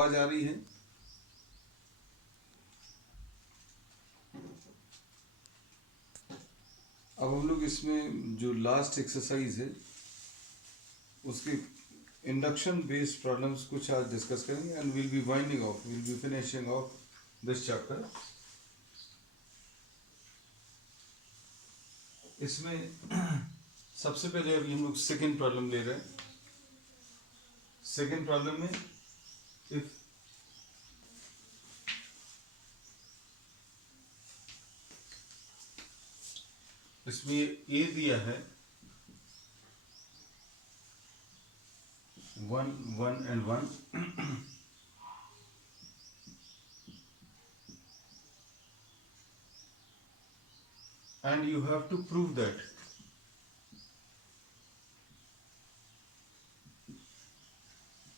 आवाज आ रही है? अब हम लोग इसमें जो लास्ट एक्सरसाइज है उसके इंडक्शन बेस्ड प्रॉब्लम्स कुछ आज डिस्कस करेंगे and will be winding of, will be finishing of this chapter. इसमें सबसे पहले अभी हम लोग सेकेंड प्रॉब्लम ले रहे हैं। सेकेंड प्रॉब्लम में इफ इसमें ए दिया है 1 1 and 1 and you have to prove that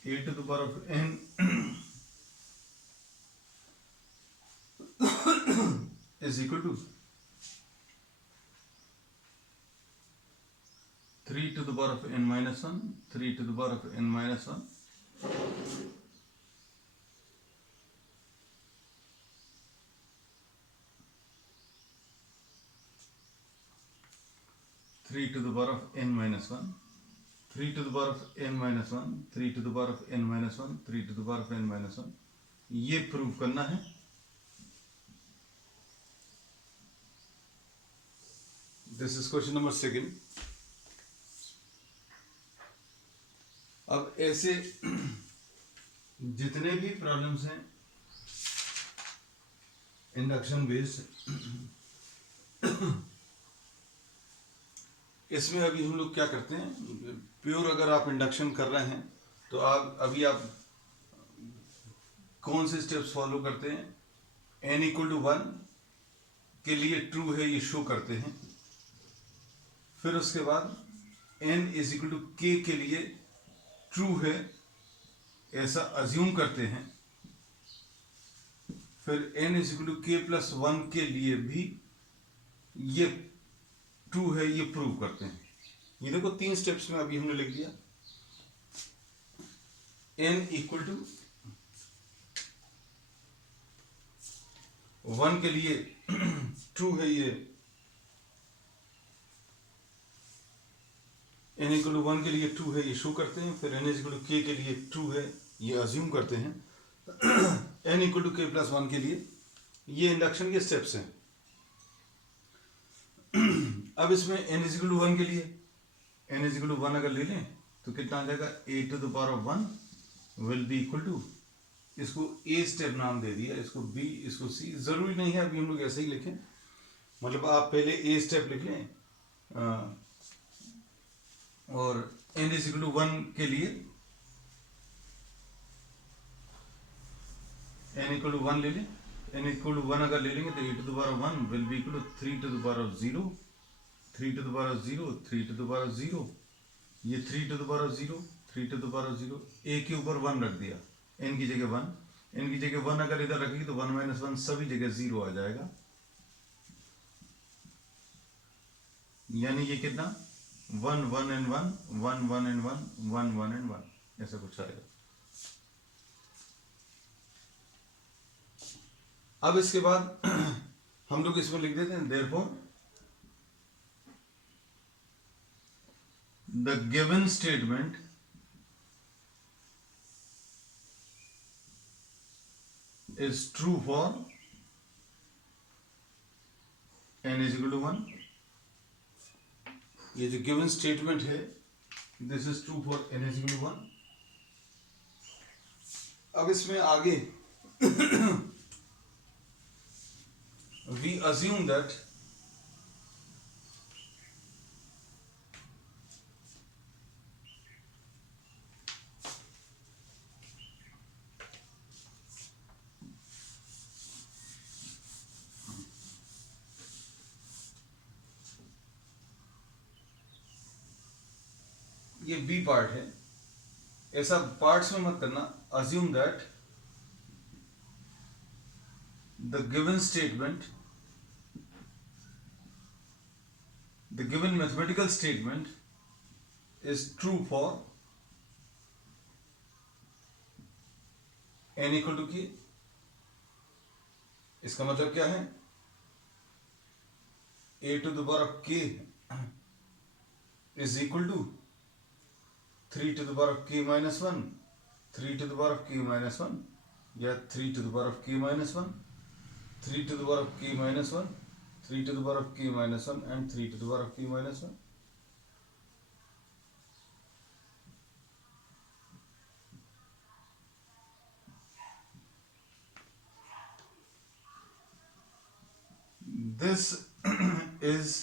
a to the power of n is equal to 3 to the power of n minus 1, 3 to the power of n minus 1, three to the power of n minus 1, 3 to the power of n minus 1, 3 to the power of n minus 1, 3 to the power of n minus 1, ये prove करना है। This is question number second. अब ऐसे जितने भी problems हैं induction based, इसमें अभी हम लोग क्या करते हैं, प्योर अगर आप इंडक्शन कर रहे हैं तो आप कौन से स्टेप्स फॉलो करते हैं? n इक्वल टू 1 के लिए ट्रू है ये शो करते हैं, फिर उसके बाद n is equal to k के लिए ट्रू है ऐसा अज्यूम करते हैं, फिर n is equal to k plus 1 के लिए भी ये ट्रू है ये प्रूव करते हैं। ये देखो 3 स्टेप्स में अभी हमने लिख दिया। n इक्वल टू 1 के लिए ट्रू है ये, n इक्वल टू 1 के लिए ट्रू है ये शो करते हैं, फिर n इक्वल टू k के लिए ट्रू है ये अज्यूम करते हैं, n equal to k plus 1 के लिए। ये इंडक्शन के स्टेप्स हैं। अब इसमें n इक्वल टू 1 के लिए n इक्वल टू 1 अगर ले लें तो कितना आ जाएगा, a to the power of 1 will be equal to, इसको a स्टेप नाम दे दिया, इसको b, इसको c, जरूरी नहीं है अभी हम लोग ऐसे ही लिखें, मतलब आप पहले a स्टेप लिख लें और n इज इक्वल टू 1 के लिए n इक्वल टू 1 ले लें, n इक्वल टू 1 अगर ले लेंगे तो a to the power of 1 will be equal to 3 to the power of 0, 3 to the power of 0, 3 to the power of 0, ये 3 to the power of 0, 3 to the power of 0, a के ऊपर 1 रख दिया, n की जगह 1, n की जगह 1 अगर इधर रखेगी तो 1 माइनस 1 सभी जगह 0 आ जाएगा, यानी ये कितना 1 1 and 1, 1 1 and 1, 1 1 and 1, ऐसा कुछ आएगा। अब इसके बाद हम लोग इसमें लिख देते हैं therefore the given statement is true for n is equal to 1। ये जो गिवन स्टेटमेंट है this is true for n is equal to 1। अब इसमें आगे वी अज्यूम दैट ये बी पार्ट है, ऐसा पार्ट्स में मत करना। Assume that the given statement, the given mathematical statement is true for n equal to k। इसका मतलब क्या है, a to the power of k is equal to 3 to the power of k minus 1, 3 to the power of k minus 1, या 3 to the power of k minus 1, 3 to the power of k minus 1, 3 to the power of k minus 1 and 3 to the power of k minus 1. This is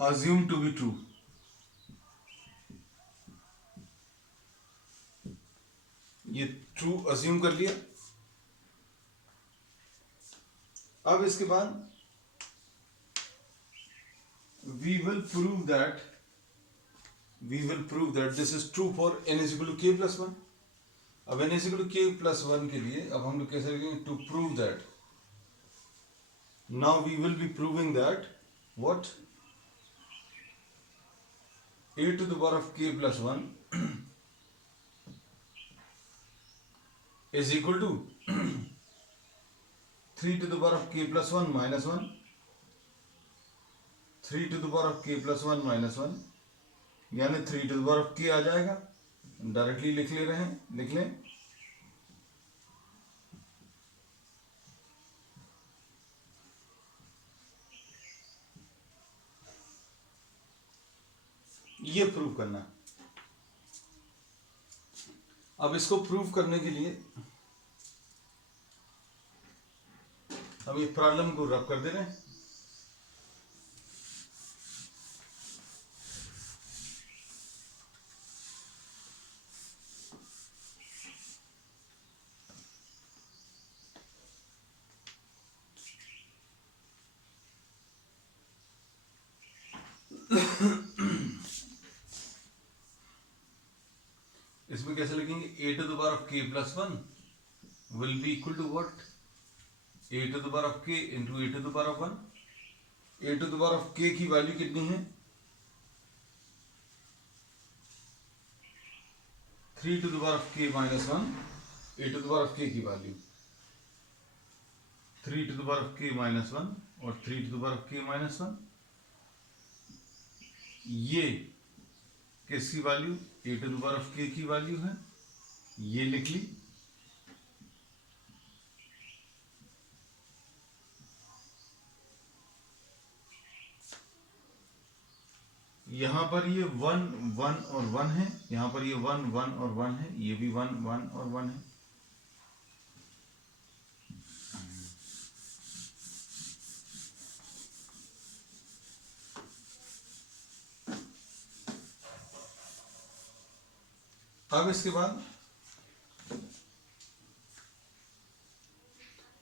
assumed to be true. ये true assume कर लिया। अब इसके बाद we will prove that this is true for n is equal to k plus 1। अब n is equal to k plus 1 के लिए अब हम लोग कैसे लिखेंगे, to prove that, now we will be proving that what, a to the power of k plus 1 is equal to 3 to the power of k plus 1 minus 1, 3 to the power of k plus 1 minus 1, यानी 3 to the power of k आ जाएगा। Directly लिख लें। ये prove करना। अब इसको prove करने के लिए हम ये प्रॉब्लम को रब कर दे रहे हैं। इसमें कैसे लिखेंगे, a to the power of k plus 1 will be equal to what, a to the power of k into a to the power of 1। a to the power of k की value कितनी है, 3 to the power of k minus 1, a to the power of k की value 3 to the power of k minus 1 और 3 to the power of k minus 1। ये किसकी value, a to the power of k की value है, ये लिख ली। यहां पर ये 1 1 और 1 है, यहां पर ये 1 1 और 1 है, ये भी 1 1 और 1 है। अब इसके बाद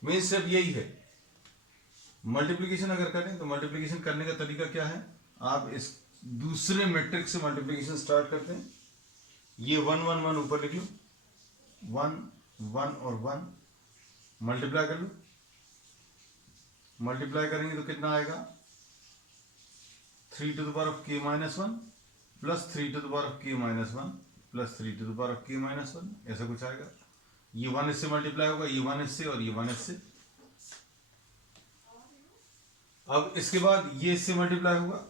मेन स्टेप यही है, मल्टीप्लिकेशन अगर करें तो मल्टीप्लिकेशन करने का तरीका क्या है, आप इस दूसरे मैट्रिक्स से मल्टीप्लिकेशन स्टार्ट करते हैं। ये 1 1 1 ऊपर लिख लो, 1 1 और 1 मल्टीप्लाई कर लो। मल्टीप्लाई करेंगे तो कितना आएगा, 3 to the power of k minus 1 plus 3 to the power of k minus 1 plus 3 to the power of k minus 1, ऐसा कुछ आएगा। ये 1 इससे मल्टीप्लाई होगा, ये 1 इससे और ये 1 इससे। अब इसके बाद ये इससे मल्टीप्लाई होगा,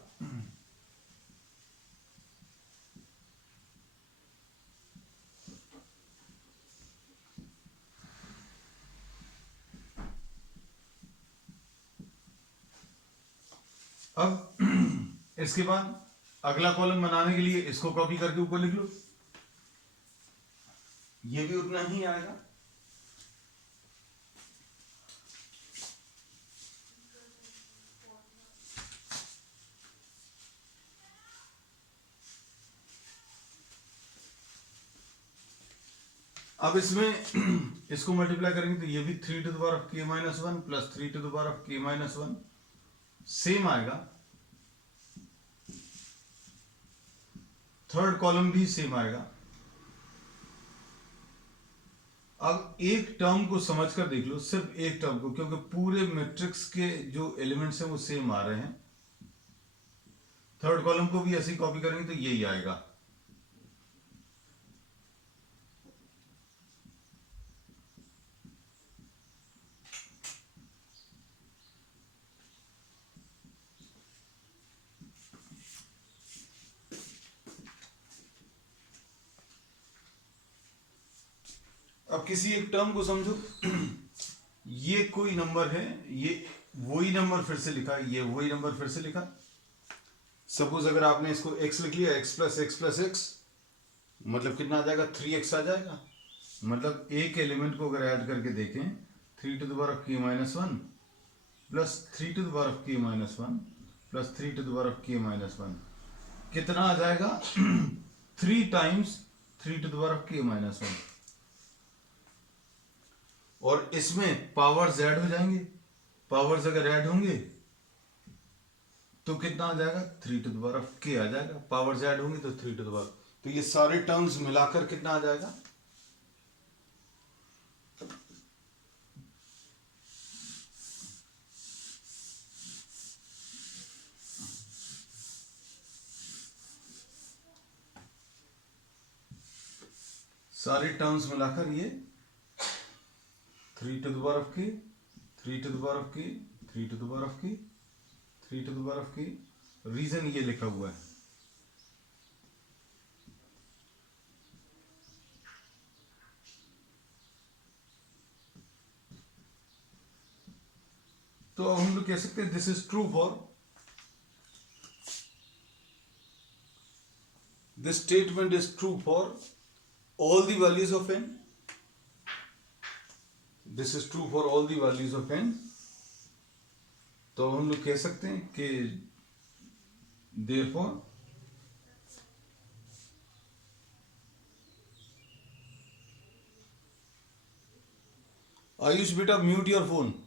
अब इसके बाद अगला कॉलम बनाने के लिए इसको कॉपी करके ऊपर लिख लो, ये भी उतना ही आएगा। अब इसमें इसको मल्टीप्लाई करेंगे तो ये भी 3 to the power of k minus 1 plus 3 to the power of k minus 1 same आएगा। थर्ड कॉलम भी सेम आएगा। अब एक टर्म को समझकर देख लो, सिर्फ एक टर्म को, क्योंकि पूरे मैट्रिक्स के जो एलिमेंट्स हैं वो सेम आ रहे हैं। थर्ड कॉलम को भी ऐसे ही कॉपी करेंगे तो यही आएगा। अब किसी एक टर्म को समझो। ये कोई नंबर है, ये वही नंबर फिर से लिखा, ये वही नंबर फिर से लिखा। सपोज अगर आपने इसको x लिख लिया, x प्लस x मतलब कितना आ जाएगा, 3x आ जाएगा। मतलब एक एलिमेंट को अगर ऐड करके देखें, 3 to the power of k minus 1 plus 3 to the power of k minus 1 plus 3 to the power of k minus 1 कितना आ जाएगा 3 times 3 to the power of k minus 1। और इसमें पावर्स ऐड हो जाएंगे, पावर्स अगर ऐड होंगे तो कितना आ जाएगा 3 to the power of k आ जाएगा। पावर्स ऐड होंगे तो 3 टू द पावर, तो ये सारे टर्म्स मिलाकर कितना आ जाएगा, सारे टर्म्स मिलाकर ये 3 to the power of k, 3 to the power of k, 3 to the power of k, 3 to the power of k। Reason ये लिखा हुआ है। तो अब हम लोग कह सकते हैं this is true for, this statement is true for all the values of n. This is true for all the values of n. तो हम लोग कह सकते हैं कि therefore आयुष बेटा mute your phone.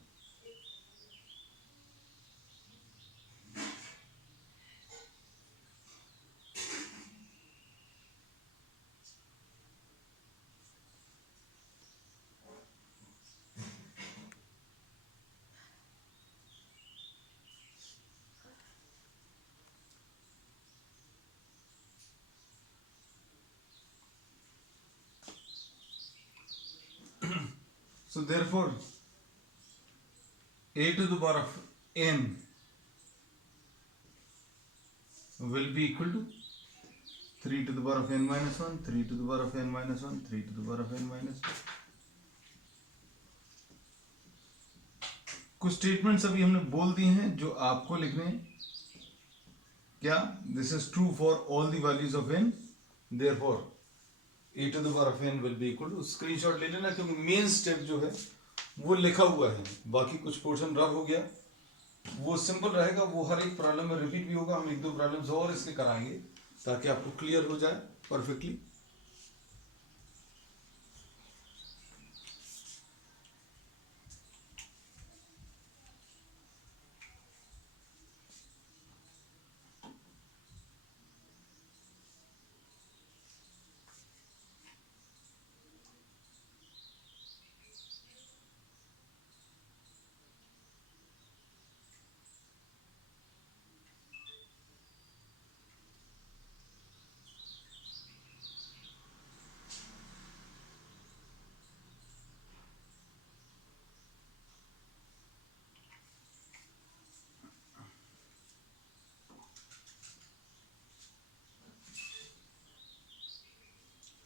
So therefore, a to the power of n will be equal to 3 to the power of n minus 1, 3 to the power of n minus 1, 3 to the power of n minus 2. कुछ statements अभी हमने बोल दिए हैं जो आपको लिखने हैं। क्या, this is true for all the values of n, therefore a to the power of n will be equal to, screenshot ले लेना क्योंकि मेन स्टेप जो है वो लिखा हुआ है, बाकी कुछ पोर्शन रफ हो गया, वो सिंपल रहेगा, वो हर एक प्रॉब्लम में रिपीट भी होगा। हम एक दो प्रॉब्लम्स और इसके कराएंगे ताकि आपको क्लियर हो जाए परफेक्टली।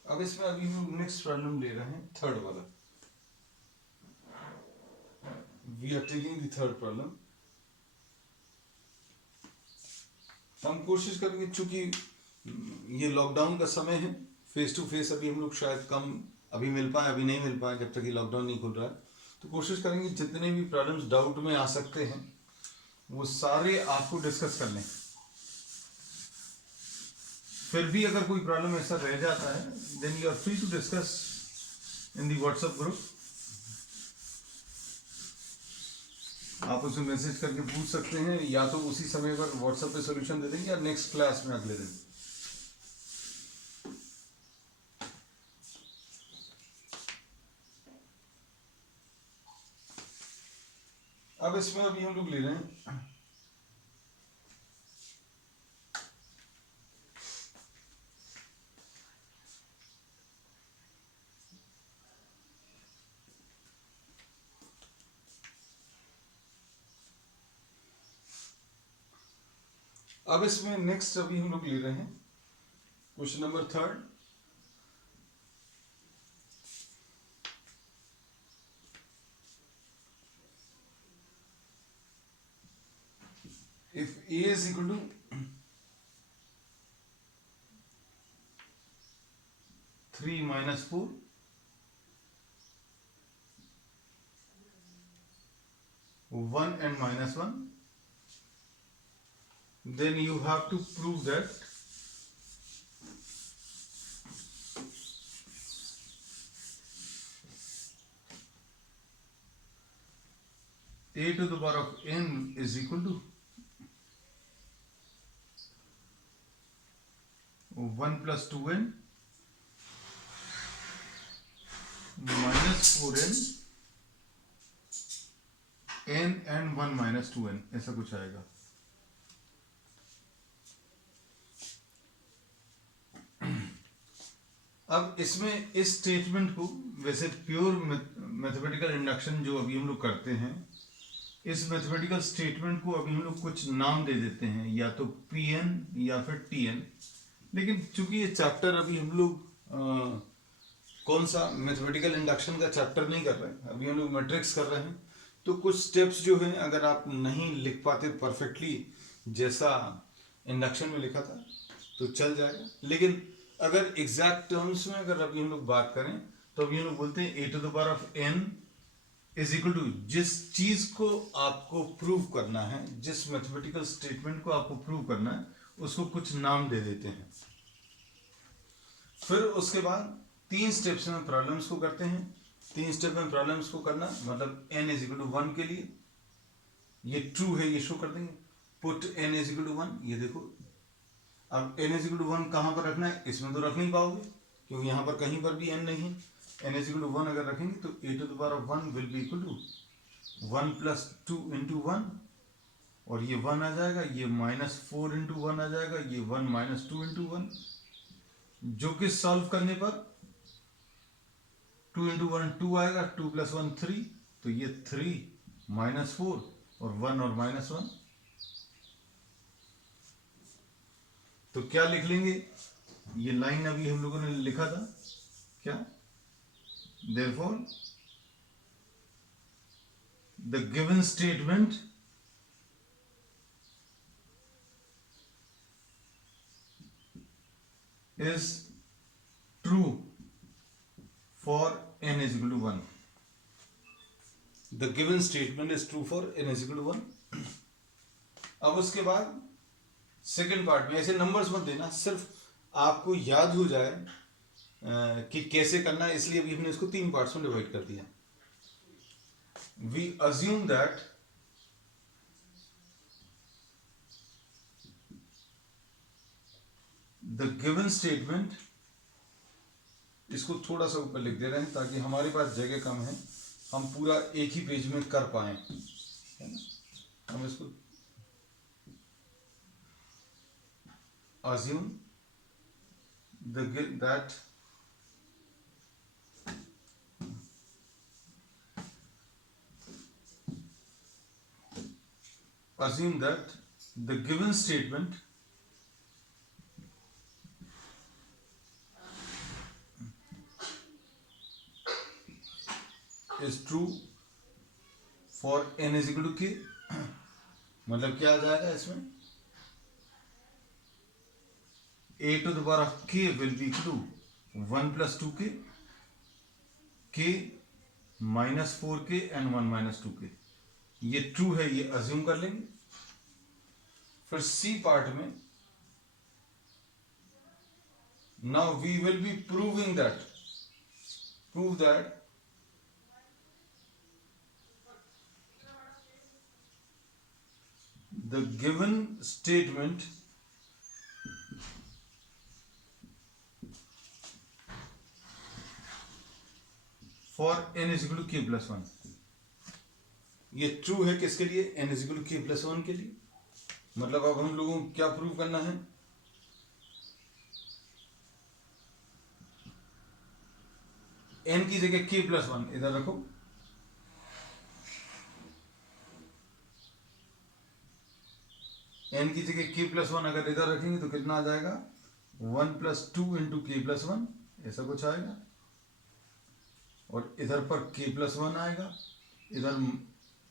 अब इसमें अभी हम नेक्स्ट प्रॉब्लम ले रहे हैं, थर्ड वाला। We are taking the third problem. हम कोशिश करेंगे, चूंकि ये लॉकडाउन का समय है, फेस टू फेस अभी हम लोग शायद कम अभी मिल पाए, अभी नहीं मिल पाए जब तक ये लॉकडाउन नहीं खुल रहा है, तो कोशिश करेंगे जितने भी प्रॉब्लम्स डाउट में आ सकते हैं वो सारे आपको डिस्कस कर लें। फिर भी अगर कोई प्रॉब्लम ऐसा रह जाता है then you are free to discuss in the WhatsApp group. आप उसमें मैसेज करके पूछ सकते हैं, या तो उसी समय पर व्हाट्सएप पे सॉल्यूशन दे देंगे या नेक्स्ट क्लास में अगले दिन। अब इसमें अभी हम लोग ले रहे हैं अब इसमें नेक्स्ट अभी हम लोग ले रहे हैं question number third. A is equal to 3 minus 4 1 and minus 1, then you have to prove that a to the power of n is equal to 1 plus 2n minus 4n n and 1 minus 2n, ऐसा कुछ आएगा। अब इसमें इस statement को वैसे pure mathematical induction जो अभी हम लोग करते हैं, इस मैथमेटिकल स्टेटमेंट को अभी हम लोग कुछ नाम दे देते हैं, या तो Pn या फिर Tn। लेकिन चूंकि ये चैप्टर अभी हम लोग कौन सा मैथमेटिकल इंडक्शन का चैप्टर नहीं कर रहे हैं, अभी हम लोग मैट्रिक्स कर रहे हैं, तो कुछ स्टेप्स जो हैं अगर आप नहीं लिख पाते परफेक्टली जैसा इंडक्शन में लिखा था तो चल जाएगा। लेकिन अगर एग्जैक्ट टर्म्स में अगर अभी हम लोग बात करें तो अभी हम लोग बोलते हैं a to the power of n is equal to, जिस चीज को आपको प्रूव करना है, जिस मैथमेटिकल स्टेटमेंट को आपको प्रूव करना है, उसको कुछ नाम दे देते हैं। फिर उसके बाद 3 स्टेप्स में प्रॉब्लम्स को करते हैं। 3 स्टेप में प्रॉब्लम्स को करना मतलब n इज इक्वल टू 1 के लिए ये ट्रू है, ये शो कर देंगे। Put n is equal to 1, ये देखो। अब n इज इक्वल टू 1 कहां पर रखना है, इसमें तो रख नहीं पाओगे क्योंकि यहां पर कहीं पर भी n नहीं है। n इज इक्वल टू 1 अगर रखेंगे तो a to the power of 1 will be equal to 1 plus 2 into 1, और ये 1 आ जाएगा, ये minus 4 into 1 आ जाएगा, ये 1 minus 2 into 1, जो कि सॉल्व करने पर 2 into 1 2 आएगा, 2 plus 1 3, तो ये 3 minus 4 और 1 और minus 1। तो क्या लिख लेंगे, ये लाइन अभी हम लोगों ने लिखा था क्या, therefore the given statement is true for n is equal to 1. The given statement is true for n is equal to 1. अब उसके बाद सेकेंड पार्ट में ऐसे नंबर्स मत देना, सिर्फ आपको याद हो जाए कि कैसे करना है, इसलिए अभी हमने इसको 3 पार्ट्स में डिवाइड कर दिया। We assume that the given statement, इसको थोड़ा सा ऊपर लिख दे रहे हैं ताकि हमारे पास जगह कम है, हम पूरा एक ही पेज में कर पाए, है ना। हम इसको assume that the given statement is true for n is equal to k। मतलब क्या आ जाएगा इसमें, a to the power of k will be equal to 1 plus 2k, k minus 4k and 1 minus 2k। ये true है, ये assume कर लेंगे। फिर सी पार्ट में now we will be proving that, prove that the given statement for n is equal to k plus 1। ये true है किसके लिए, n is equal to k plus 1 के लिए। मतलब अब हम लोगों को क्या प्रूव करना है, n की जगह k प्लस 1 इधर रखो, n की जगह k प्लस 1 अगर इधर रखेंगे तो कितना आ जाएगा, 1 प्लस 2 इंटू k प्लस 1, ऐसा कुछ आएगा। और इधर पर k प्लस 1 आएगा, इधर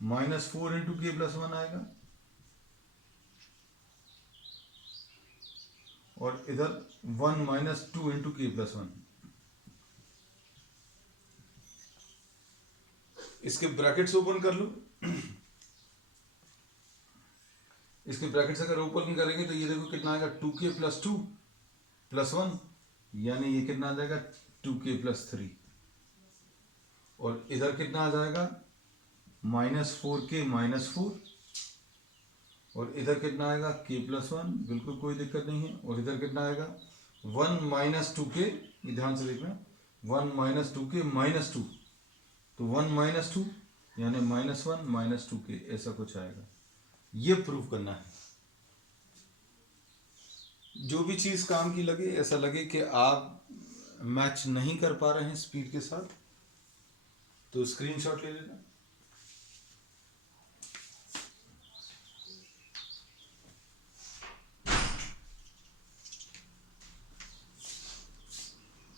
-4 इंटू k प्लस 1 आएगा। और इधर 1 माइनस 2 इंटू के प्लस 1। इसके ब्रैकेट्स ओपन कर लो। इसके ब्रैकेट्स अगर ओपन करेंगे तो ये देखो कितना आएगा 2k प्लस 2 प्लस 1, यानी ये कितना आ जाएगा 2k प्लस 3। और इधर कितना आ जाएगा माइनस 4k माइनस 4। और इधर कितना आएगा k प्लस 1, बिल्कुल कोई दिक्कत नहीं है। और इधर कितना आएगा 1 माइनस 2k, ये ध्यान से देखना 1 माइनस 2k माइनस 2, तो 1 माइनस 2 यानी माइनस 1 माइनस 2k, ऐसा कुछ आएगा। ये प्रूफ करना है। जो भी चीज़ काम की लगे, ऐसा लगे कि आप मैच नहीं कर पा रहे हैं स्पीड के साथ, तो स्क्रीनशॉट ले लेना।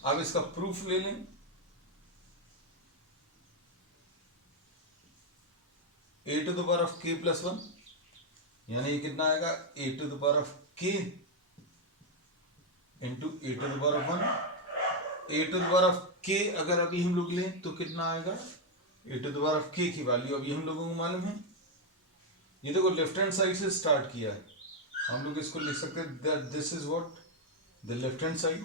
अब इसका प्रूफ ले लें। a to the power of k plus 1, यानी ये कितना आएगा a to the power of k into a to the power of 1। a to the power of k अगर अभी हम लोग लें तो कितना आएगा, a to the power of k की वैल्यू अभी हम लोगों को मालूम है। ये देखो लेफ्ट हैंड साइड से स्टार्ट किया है, हम लोग इसको लिख सकते हैं that this is what the left hand side.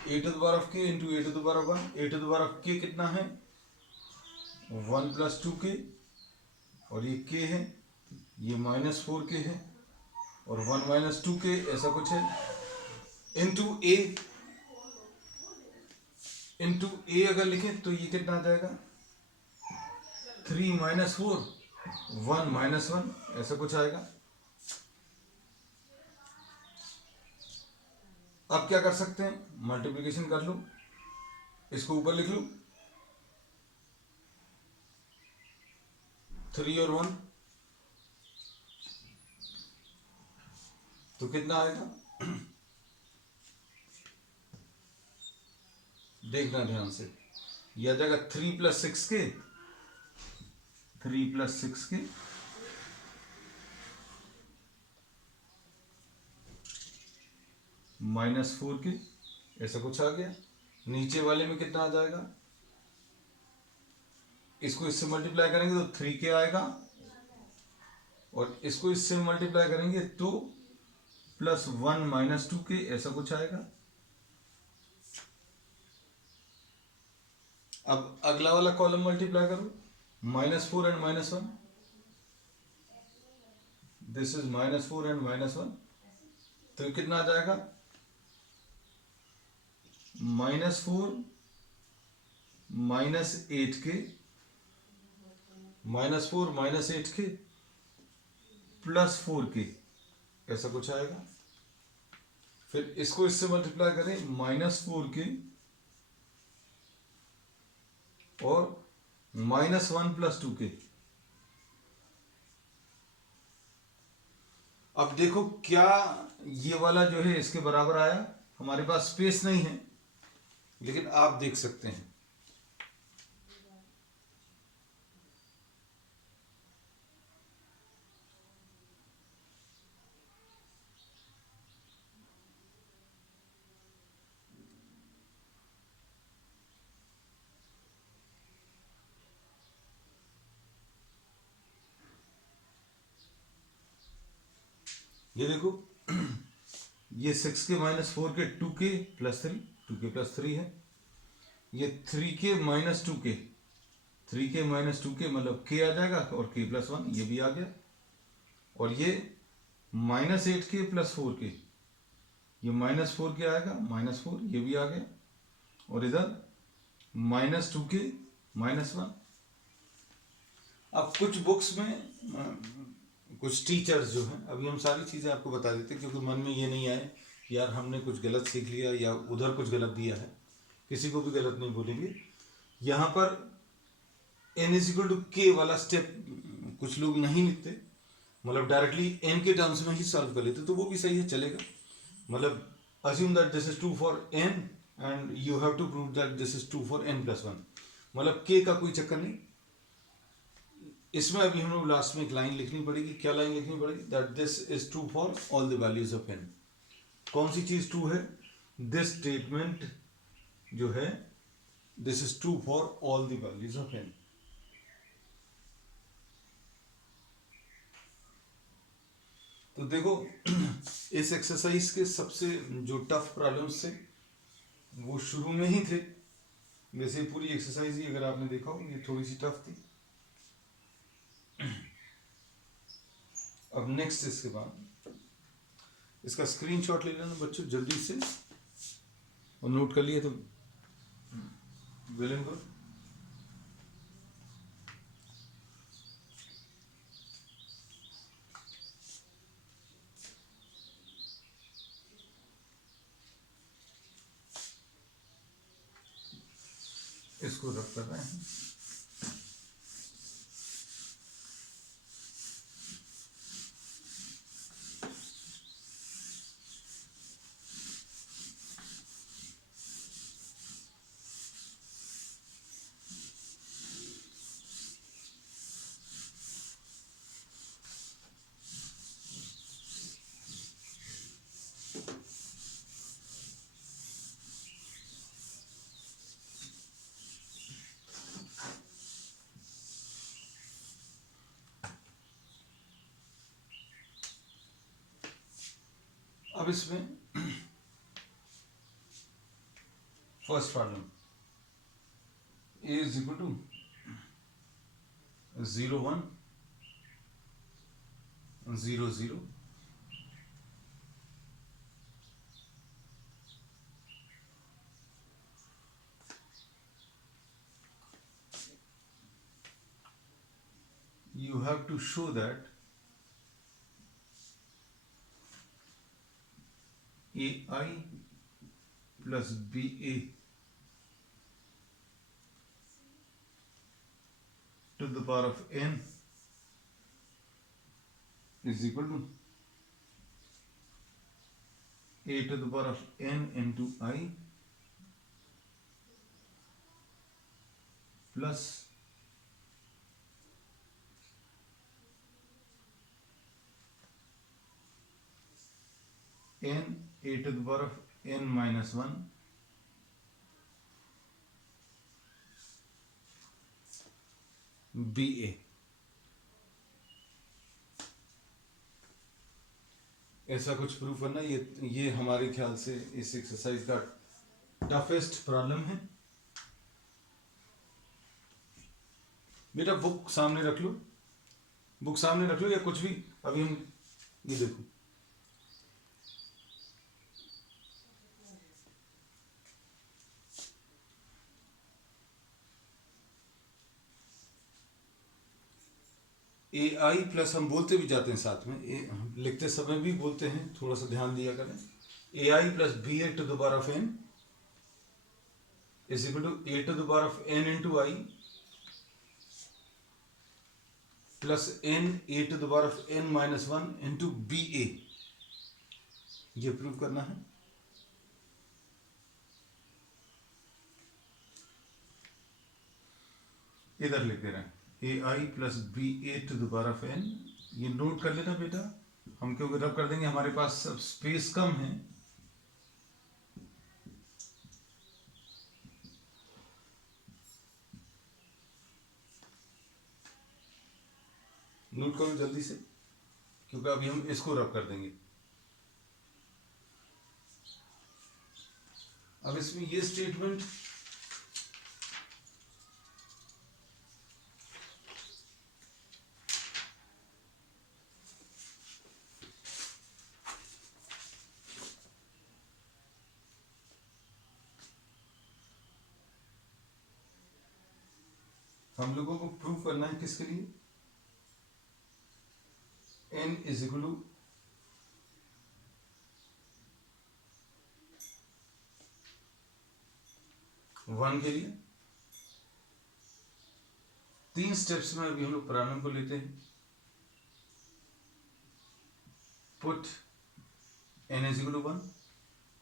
a to the power of k into a to the power of 1। a to the power of k कितना है 1 प्लस 2k, और ये k है, ये माइनस 4k है, और 1 minus 2k ऐसा कुछ है, इंटू a अगर लिखें तो ये कितना आ जाएगा 3 माइनस 4 1 माइनस 1, ऐसा कुछ आएगा। अब क्या कर सकते हैं, मल्टीप्लिकेशन कर लो, इसको ऊपर लिख लो 3 और 1, तो कितना आएगा देखना ध्यान से, यह आ जाएगा 3 plus 6k, 3 plus 6k minus 4k, ऐसा कुछ आ गया। नीचे वाले में कितना आ जाएगा, इसको इससे मल्टीप्लाई करेंगे तो 3k आएगा, और इसको इससे मल्टीप्लाई करेंगे तो प्लस 1 माइनस 2k, ऐसा कुछ आएगा। अब अगला वाला कॉलम मल्टीप्लाई करो, minus 4 and minus 1, this is minus 4 and minus 1, तो कितना आ जाएगा minus 4 minus 8k, minus 4 minus 8k plus 4k, ऐसा कुछ आएगा। फिर इसको इससे मल्टीप्लाई करें माइनस 4k और माइनस 1 प्लस 2k। अब देखो क्या ये वाला जो है इसके बराबर आया, हमारे पास स्पेस नहीं है लेकिन आप देख सकते हैं। ये देखो ये 6k minus 4k 2k plus 3, 2k plus 3 है। ये 3k minus 2k, 3k minus 2k मतलब k आ जाएगा, और k प्लस 1 ये भी आ गया। और ये माइनस 8k प्लस 4k, ये माइनस 4k आएगा, माइनस 4 ये भी आ गया। और इधर माइनस 2k माइनस 1। अब कुछ बुक्स में कुछ टीचर्स जो हैं, अभी हम सारी चीज़ें आपको बता देते हैं क्योंकि मन में ये नहीं आए कि यार हमने कुछ गलत सीख लिया या उधर कुछ गलत दिया है, किसी को भी गलत नहीं बोलेंगे। यहाँ पर n is equal to k वाला स्टेप कुछ लोग नहीं लिखते, मतलब डायरेक्टली n के टर्म्स में ही सॉल्व कर लेते, तो वो भी सही है, चलेगा। मतलब assume that this is true for n and you have to prove that this is true for n plus 1, मतलब k का कोई चक्कर नहीं। इसमें अभी हम लोग लास्ट में एक लाइन लिखनी पड़ेगी, क्या लाइन लिखनी पड़ेगी, that this is true for all the values of n। कौन सी चीज ट्रू है? दिस स्टेटमेंट जो है, this is true for all the values of n। तो देखो इस एक्सरसाइज के सबसे जो टफ प्रॉब्लम्स थे वो शुरू में ही थे। वैसे पूरी एक्सरसाइज ही अगर आपने देखा हो ये थोड़ी सी टफ थी। अब नेक्स्ट इसके बाद इसका स्क्रीनशॉट ले लेना बच्चों जल्दी से, और नोट कर लिए तो विलियम को। इसको रब कर रहे हैं। अब इसमें first problem a is equal to 0 1 0 0 you have to show that ai plus ba to the power of n is equal to a to the power of n into I plus n a to the power of n minus 1 ba। ऐसा कुछ proof करना। ये हमारे ख्याल से इस exercise का toughest problem है। बेटा बुक सामने रख लो, बुक सामने रख लो या कुछ भी। अभी हम ये देखो ए आई प्लस, हम बोलते भी जाते हैं साथ में, लिखते समय भी बोलते हैं, थोड़ा सा ध्यान दिया करें। A I plus B A to the power of N is equal to A to the power of N into I plus N A to the power of N minus 1 into B A. ये prove करना है। इधर लिख दे रहे हैं A I plus B A to the power of N. ये note कर लेना बेटा, हम क्योंकि रब कर देंगे, हमारे पास सब स्पेस कम है। नोट करो जल्दी से, क्योंकि अभी हम इसको रब कर देंगे। अब इसमें ये स्टेटमेंट हम लोगों को प्रूव करना है किसके लिए? n is equal to one के लिए। 3 स्टेप्स में अभी हम लोग प्रारंभ को लेते हैं। Put n is equal to 1।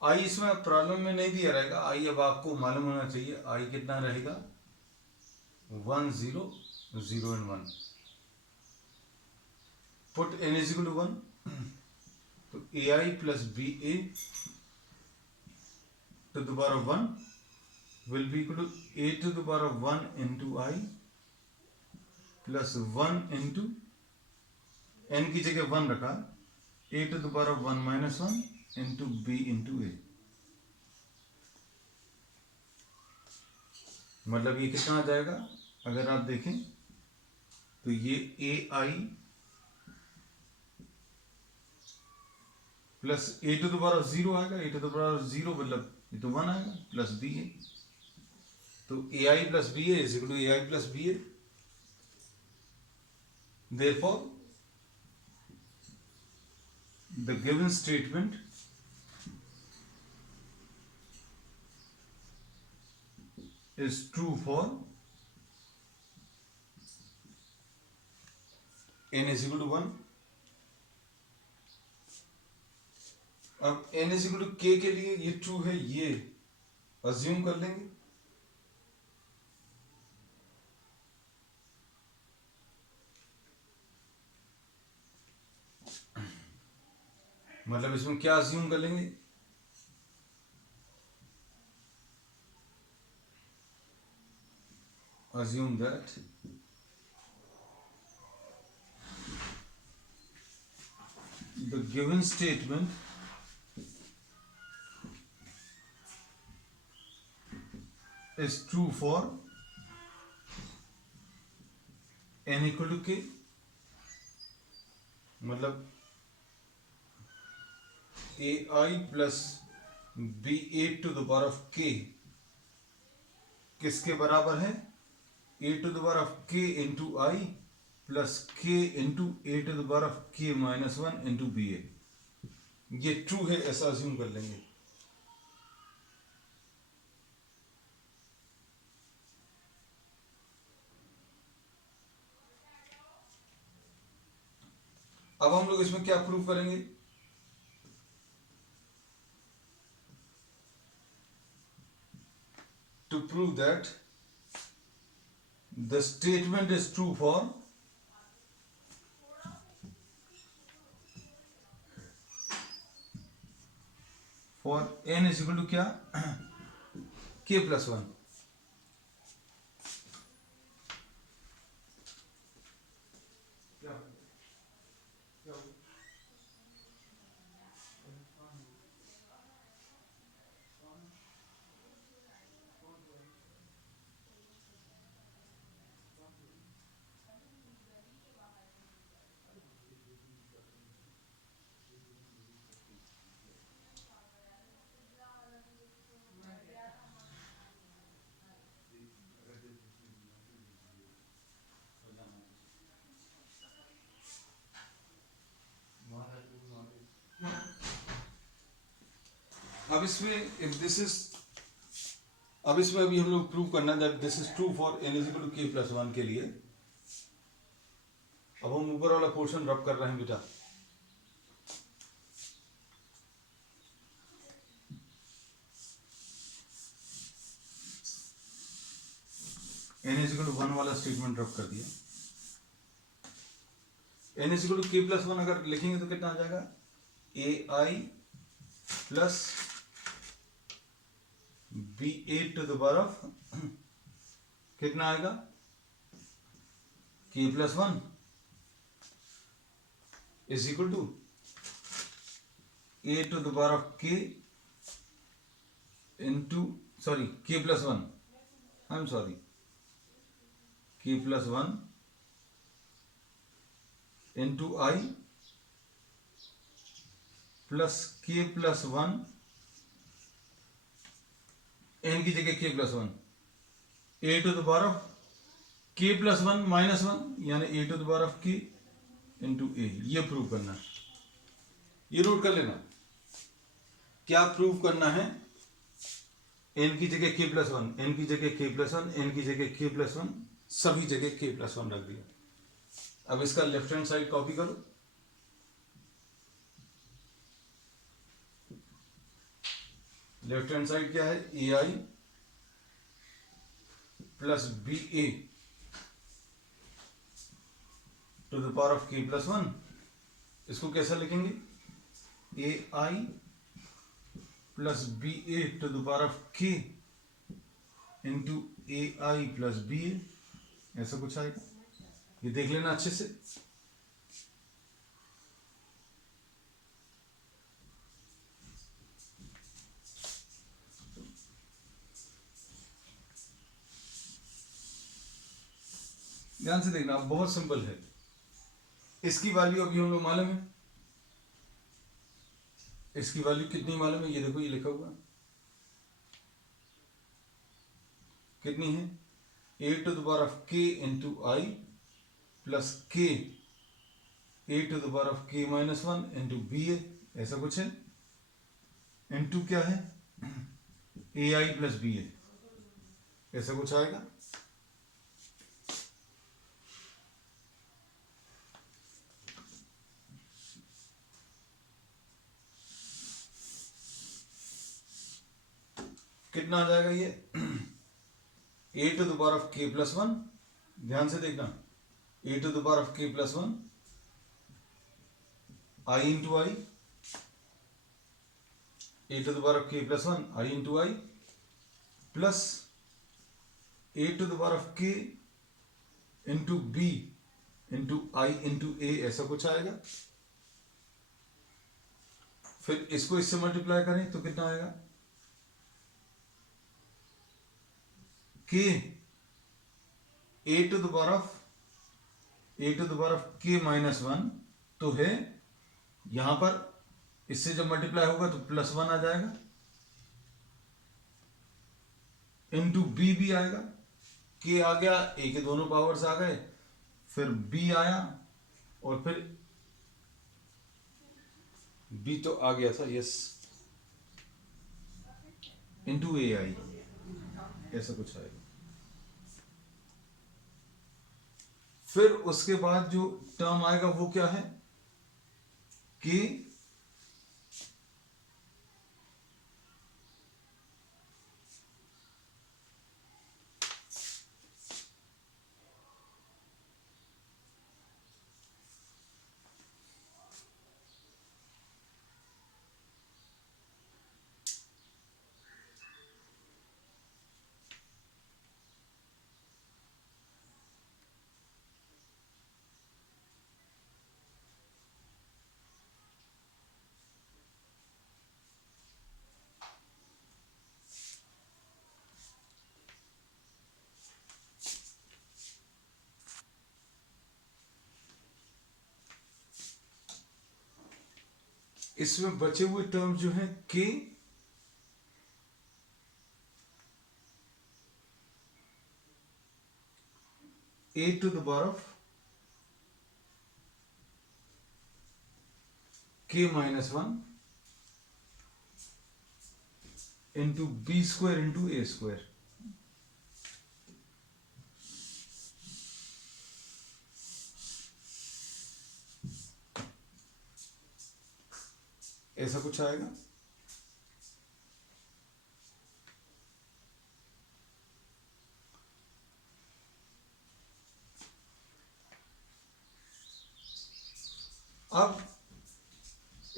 I इसमें प्रॉब्लम में नहीं दिया रहेगा, आई अब आपको मालूम होना चाहिए आई कितना रहेगा, 1 0 0 and 1। Put n is equal to 1। तो A I plus B A to the power of 1 will be equal to A to the power of 1 into I plus 1 into N की जगह 1 रखा, A to the power of 1 minus 1 into B into A. मतलब ये कितना आ जाएगा, अगर आप देखें तो ये A I plus A to the power of 0 आएगा, A to the power of 0 मतलब ये तो 1 आएगा, प्लस बी ए, तो A I plus B A is equal to A I plus B A. Therefore the given statement is true for n is equal to 1। अब n is equal to k के लिए ये true है, ये assume कर लेंगे। मतलब इसमें क्या अज्यूम कर लेंगे, assume that the given statement is true for n equal to k। मतलब A I plus B A to the power of k किसके बराबर है, A to the power of k into I plus k into A to the power of k minus 1 into B A. ये true है ऐसा assume कर लेंगे। अब हम लोग इसमें क्या प्रूव करेंगे, to prove that the statement is true for n is equal to क्या k plus 1। अब इसमें अभी हम लोग प्रूव करना that this is true for n is equal to k plus 1 के लिए। अब हम ऊपर वाला पोर्शन रब कर रहे हैं बेटा। n इज इक्वल टू 1 वाला स्टेटमेंट रब कर दिया। n is equal to k plus 1 अगर लिखेंगे तो कितना आ जाएगा, A I plus B A to the power of कितना आएगा, k plus 1 is equal to A to the power of k into sorry k plus 1 I am sorry k plus 1 into I plus k plus 1 n की जगह k plus 1 A to the power of k plus 1 minus 1 यानी A to the power of k into A. ये prove करना है, ये root कर लेना। क्या प्रूव करना है, n की जगह k प्लस 1, n की जगह k प्लस 1, n की जगह k प्लस 1, सभी जगह k प्लस 1 रख दिया। अब इसका लेफ्ट हैंड साइड कॉपी करो। लेफ्ट हैंड साइड क्या है, A I plus B A to the power of k plus 1। इसको कैसा लिखेंगे, A I plus B A to the power of K into A I plus B A, ऐसा कुछ आएगा। ये देख लेना अच्छे से। ध्यान से देखना, बहुत सिंपल है। इसकी वैल्यू अभी हम लोग मालूम है, इसकी वैल्यू कितनी मालूम है, ये देखो ये लिखा हुआ कितनी है, A to the power of K into I plus के A to the power of K minus one into B A, ऐसा कुछ है। इंटू क्या है, A I plus B A, ऐसा कुछ आएगा। कितना आ जाएगा ये, A to the power of K plus one, ध्यान से देखना, A to the power of K plus one I into I, A to the power of K plus one I into I plus A to the power of K into B into I into A, ऐसा कुछ आएगा। फिर इसको इससे multiply करें तो कितना आएगा, के A to the power of K minus one, तो है यहां पर, इससे जब मल्टीप्लाई होगा तो प्लस वन आ जाएगा, इंटू बी भी आएगा, के आ गया, ए के दोनों पावर्स आ गए, फिर बी आया, और फिर बी तो आ गया था, यस, इंटू ए आई, ऐसा कुछ आएगा। फिर उसके बाद जो टर्म आएगा वो क्या है, कि इसमें बचे हुए टर्म जो है K A to the power of K minus one into B square into A square, ऐसा कुछ आएगा। अब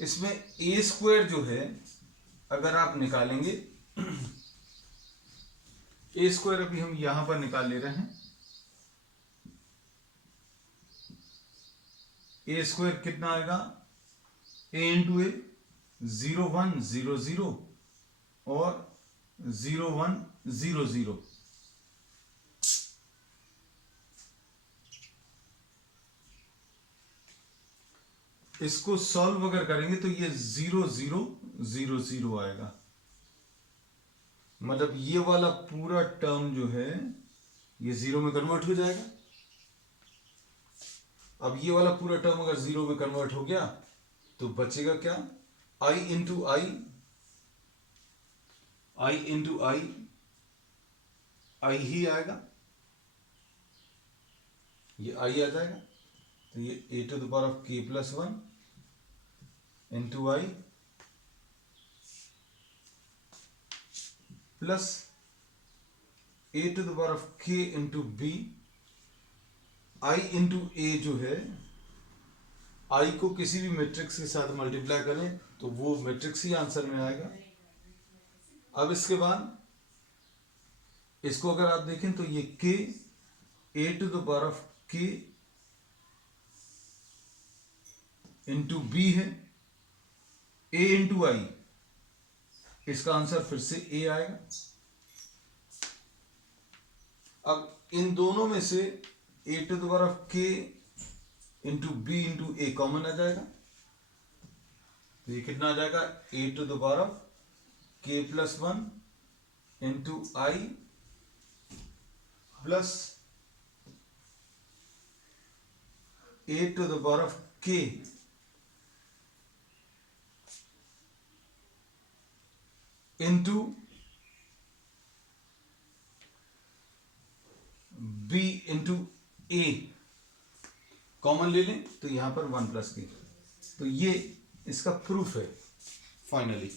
इसमें ए स्क्वायर जो है अगर आप निकालेंगे, ए स्क्वायर अभी हम यहां पर निकाल ले रहे हैं, ए स्क्वायर कितना आएगा, ए इंटू ए, 0 1 0 0 और 0 1 0 0, इसको सॉल्व अगर करेंगे तो ये 0 0 0 0 आएगा। मतलब ये वाला पूरा टर्म जो है ये जीरो में कन्वर्ट हो जाएगा। अब ये वाला पूरा टर्म अगर जीरो में कन्वर्ट हो गया तो बचेगा क्या, आई इंटू आई, आई इंटू आई ही आएगा, ये आई आ जाएगा। तो ये A to the power of K plus one into I plus A to the power of K into B, I into A जो है आई को किसी भी मैट्रिक्स के साथ मल्टीप्लाई करें तो वो मैट्रिक्स ही आंसर में आएगा। अब इसके बाद इसको अगर आप देखें तो ये k a⁴ k into B है, a इंटू आई, इसका आंसर फिर से a आएगा। अब इन दोनों में से a⁴ k into B into A common आ जाएगा, तो ये कितना आ जाएगा a⁴ k+1 into I plus a⁴ k into B into A common ले लें तो यहां पर 1 + k, तो ये इसका प्रूफ है फाइनली।